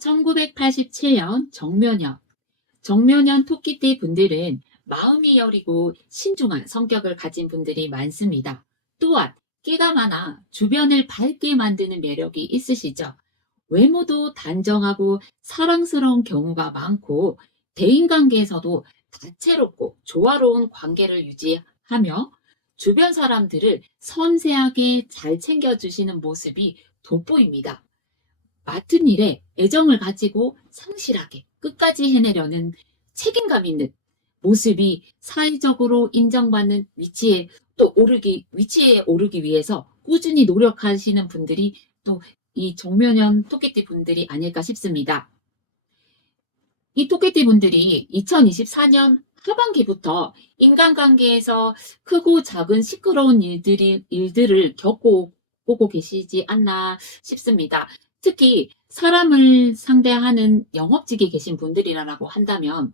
1987년 정묘년. 정묘년 토끼띠 분들은 마음이 여리고 신중한 성격을 가진 분들이 많습니다. 또한 끼가 많아 주변을 밝게 만드는 매력이 있으시죠. 외모도 단정하고 사랑스러운 경우가 많고 대인관계에서도 다채롭고 조화로운 관계를 유지하며 주변 사람들을 섬세하게 잘 챙겨주시는 모습이 돋보입니다. 맡은 일에 애정을 가지고 성실하게 끝까지 해내려는 책임감 있는 모습이 사회적으로 인정받는 위치에 또 오르기, 위치에 오르기 위해서 꾸준히 노력하시는 분들이 또 이 정묘년 토끼띠 분들이 아닐까 싶습니다. 이 토끼띠 분들이 2024년 하반기부터 인간관계에서 크고 작은 시끄러운 일들이, 일들을 겪고 오고 계시지 않나 싶습니다. 특히 사람을 상대하는 영업직에 계신 분들이라고 한다면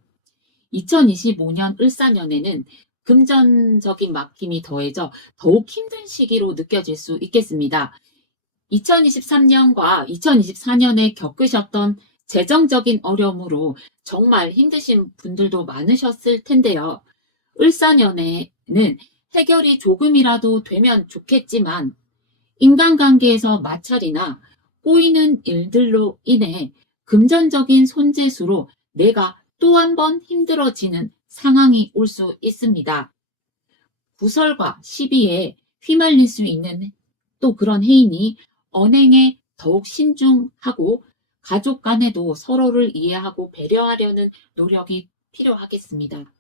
2025년 을사년에는 금전적인 막힘이 더해져 더욱 힘든 시기로 느껴질 수 있겠습니다. 2023년과 2024년에 겪으셨던 재정적인 어려움으로 정말 힘드신 분들도 많으셨을 텐데요. 을사년에는 해결이 조금이라도 되면 좋겠지만 인간관계에서 마찰이나 꼬이는 일들로 인해 금전적인 손재수로 내가 또 한 번 힘들어지는 상황이 올 수 있습니다. 구설과 시비에 휘말릴 수 있는 또 그런 해이니 언행에 더욱 신중하고 가족 간에도 서로를 이해하고 배려하려는 노력이 필요하겠습니다.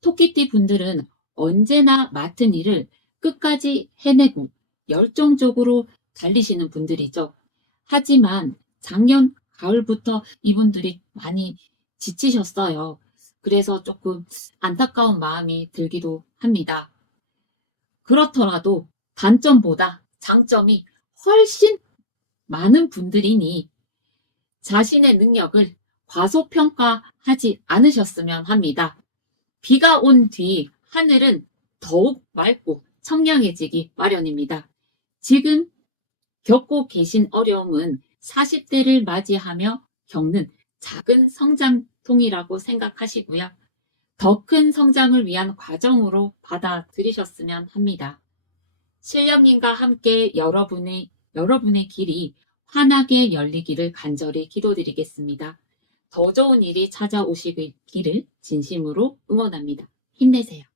토끼띠 분들은 언제나 맡은 일을 끝까지 해내고 열정적으로 달리시는 분들이죠. 하지만 작년 가을부터 이분들이 많이 지치셨어요. 그래서 조금 안타까운 마음이 들기도 합니다. 그렇더라도 단점보다 장점이 훨씬 많은 분들이니 자신의 능력을 과소평가하지 않으셨으면 합니다. 비가 온 뒤 하늘은 더욱 맑고 청량해지기 마련입니다. 지금 겪고 계신 어려움은 40대를 맞이하며 겪는 작은 성장통이라고 생각하시고요. 더 큰 성장을 위한 과정으로 받아들이셨으면 합니다. 신령님과 함께 여러분의, 여러분의 길이 환하게 열리기를 간절히 기도드리겠습니다. 더 좋은 일이 찾아오시기를 진심으로 응원합니다. 힘내세요.